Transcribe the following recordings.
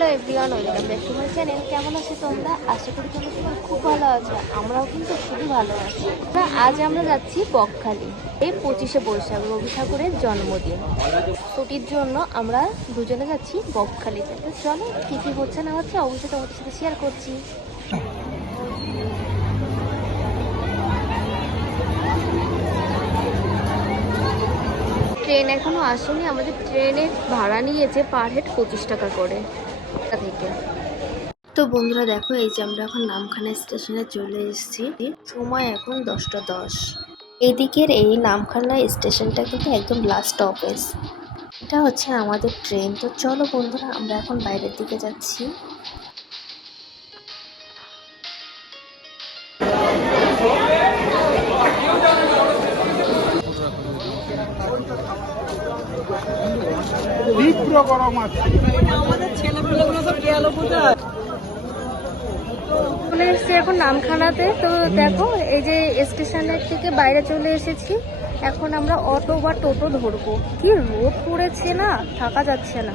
Hello everyone, welcome back to my channel. কেমন আছো তোমরা? আশা করি তোমরা সবাই খুব ভালো আছো। আমরাও কিন্তু খুবই ভালো আছি। আজ আমরা যাচ্ছি বকখালি। এই 25শে বৈশাখ রবি ঠাকুরের জন্মদিন। ছুটির জন্য আমরা দুজনে যাচ্ছি বকখালিতে। তো চলো কী কী হচ্ছে না হচ্ছে অবশ্যই তোমাদের সাথে শেয়ার করছি। ট্রেন এখনো আসেনি। আমাদের ট্রেনের ভাড়া নিয়েছে পার হেড 25 টাকা করে থেকে। তো বন্ধুরা দেখো, এই যে আমরা এখন নামখানা স্টেশনে চলে এসেছি। সময় এখন 10টা 10। এদিকের এই নামখানা স্টেশনটা কিন্তু একদম লাস্ট স্টপেজ। এটা হচ্ছে আমাদের ট্রেন। তো চলো বন্ধুরা, আমরা এখন বাইরের দিকে যাচ্ছি। চলে এসেছি এখন নামখানাতে। তো দেখো, এই যে স্টেশনের থেকে বাইরে চলে এসেছি। এখন আমরা অটো বা টোটো ধরবো। কি রোদ পড়েছে না, থাকা যাচ্ছে না।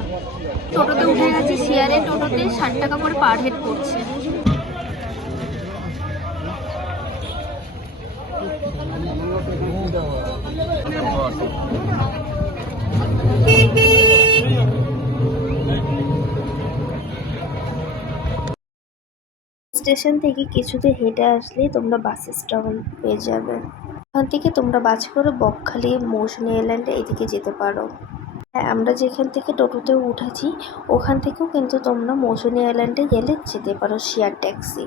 টোটোতে উঠে গেছি। শেয়ারের টোটোতে 60 টাকা করে পার হেড পড়ছে। স্টেশন থেকে কিছুতে হেঁটে আসলেই তোমরা বাস স্টপ পেয়ে যাবে। ওখান থেকে তোমরা বাস করে বকখালি মৌসুমী আইল্যান্ডে এদিকে যেতে পারো। হ্যাঁ, আমরা যেখান থেকে টোটোতে উঠেছি ওখান থেকেও কিন্তু তোমরা মৌসুমী আইল্যান্ডে গেলে যেতে পারো। শেয়ার ট্যাক্সি,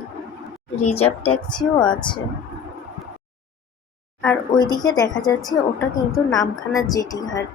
রিজার্ভ ট্যাক্সিও আছে। আর ওইদিকে দেখা যাচ্ছে ওটা কিন্তু নামখানা জেটি ঘাট।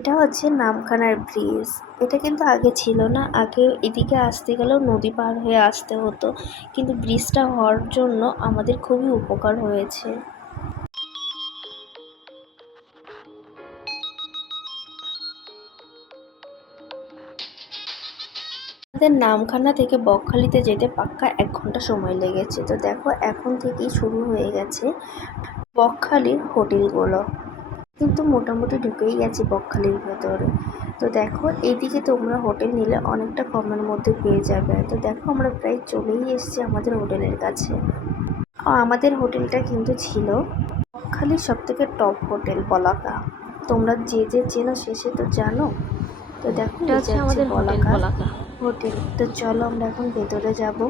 এটা হচ্ছে নামখানার ব্রিজ। এটা কিন্তু আগে ছিল না। আগে এদিকে আসতে গেলেও নদী পার হয়ে আসতে হতো, কিন্তু ব্রিজটা হওয়ার জন্য আমাদের খুবই উপকার হয়েছে। আমাদের নামখানা থেকে বকখালিতে যেতে পাক্কা 1 ঘন্টা সময় লেগেছে। তো দেখো, এখন থেকেই শুরু হয়ে গেছে বকখালির হোটেলগুলো। কিন্তু মোটামুটি ঢুকেই গেছি বকখালির ভেতরে। তো দেখো, এইদিকে তোমরা হোটেল নিলে অনেকটা কমের মধ্যে পেয়ে যাবে। তো দেখো, আমরা প্রায় চলেই এসেছি আমাদের হোটেলের কাছে। আমাদের হোটেলটা কিন্তু ছিল বকখালির সবথেকে টপ হোটেল বলাকা। তোমরা যে যে চেনো সে তো জানো। তো দেখো, এটা হচ্ছে আমাদের বলাকা হোটেল। তো চলো আমরা এখন ভেতরে যাব।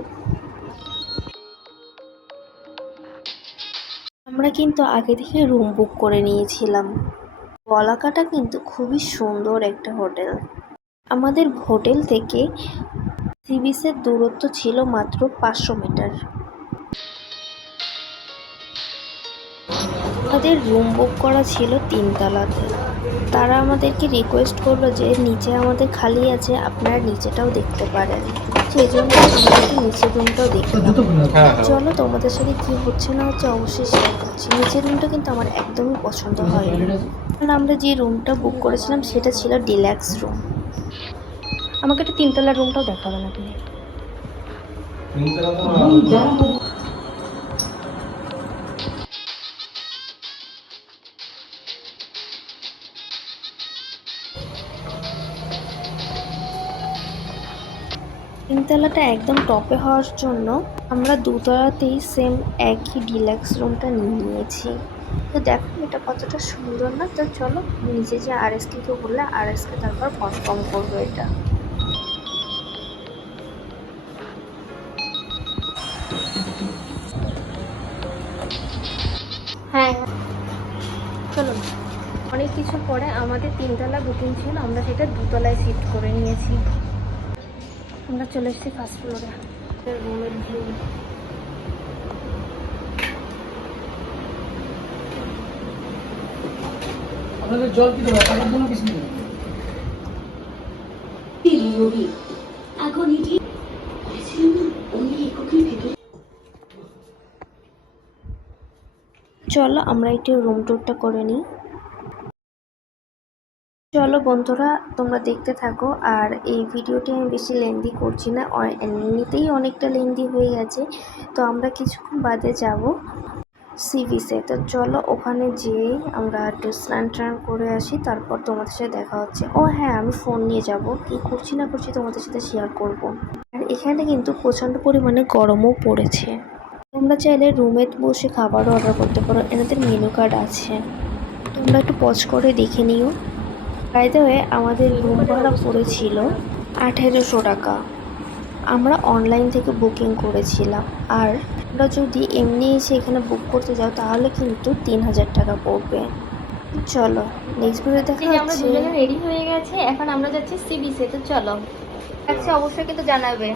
আমরা কিন্তু আগে থেকে রুম বুক করে নিয়েছিলাম। বলাকাটা কিন্তু খুবই সুন্দর একটা হোটেল। আমাদের হোটেল থেকে সি বিচের দূরত্ব ছিল মাত্র 500 মিটার। আমাদের রুম বুক করা ছিল 3 তলাতে। তারা আমাদেরকে রিকোয়েস্ট করলো যে নিচে আমাদের খালি আছে, আপনারা নিচেটাও দেখতে পারেন। সেই জন্য আমরা একটু নিচের রুমটাও দেখলাম। চলো তোমাদের সাথে কি হচ্ছে না হচ্ছে অবশ্যই শেয়ার করছি। নিচের রুমটা কিন্তু আমার একদমই পছন্দ হয়নি। কারণ আমরা যে রুমটা বুক করেছিলাম সেটা ছিল ডিল্যাক্স রুম। আমাকে একটা 3 তলার রুমটাও দেখাবে না তুমি? তিনতলাটা একদম টপে হওয়ার জন্য আমরা 2তলাতেই সেম একই ডিলাক্স রুমটা নিয়েছি। তো দেখো এটা কতটা সুন্দর না? তো চলো নিচে যে RSK কে বললে RSK তারপর কনফার্ম করবো এটা। হ্যাঁ চলো। অনেক কিছু পরে আমাদের 3তলা বুকিং ছিল, আমরা সেটা 2তলায় শিফট করে নিয়েছি। আমরা চলে এসেছি ফার্স্ট ফ্লোরে। রুমের ভিউ জল কি দেবো? তার জন্য কিছু নেই। চলো আমরা একটু রুম টুরটা করে নিই। চলো বন্ধুরা, তোমরা দেখতে থাকো। আর এই ভিডিওটি আমি বেশি লেন্দি করছি না, এমনিতেই অনেকটা লেন্দি হয়ে গেছে। তো আমরা কিছুক্ষণ বাদে যাব সি বিচে। তো চলো ওখানে যেয়ে আমরা একটু স্নান টান করে আসি, তারপর তোমাদের সাথে দেখা হচ্ছে। ও হ্যাঁ, আমি ফোন নিয়ে যাব, কি করছি না করছি তোমাদের সাথে শেয়ার করব। আর এখানে কিন্তু প্রচণ্ড পরিমাণে গরমও পড়েছে। তোমরা চাইলে রুমে বসে খাবারও অর্ডার করতে পারো, এনাদের মেনু কার্ড আছে, তোমরা একটু পজ করে দেখে নিও। বাই দ্য ওয়ে, আমাদের রুম ভাড়া পড়েছিল 1800 টাকা। আমরা অনলাইন থেকে বুকিং করেছিলাম। আর তোমরা যদি এমনি এসে এখানে বুক করতে যাও তাহলে কিন্তু 3000 টাকা পড়বে। চলো নেক্সট ভিডিও দেখা এই যে আমরা হচ্ছে। দুজনে রেডি হয়ে গেছে, এখন আমরা যাচ্ছি সি বিচে। তো চলো, অবশ্যই কিন্তু জানাবে।